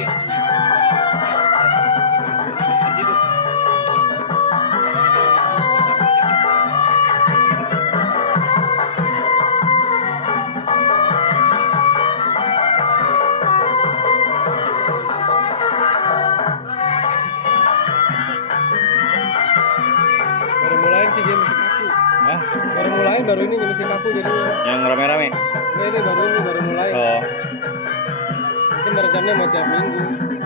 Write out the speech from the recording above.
Baru mulai sih dia masih kaku. Hah? Baru mulai, baru ini masih kaku jadinya. Yang rame-rame? Nah, ini baru mulai. Oh. Mungkin baru jamnya mau tiap minggu.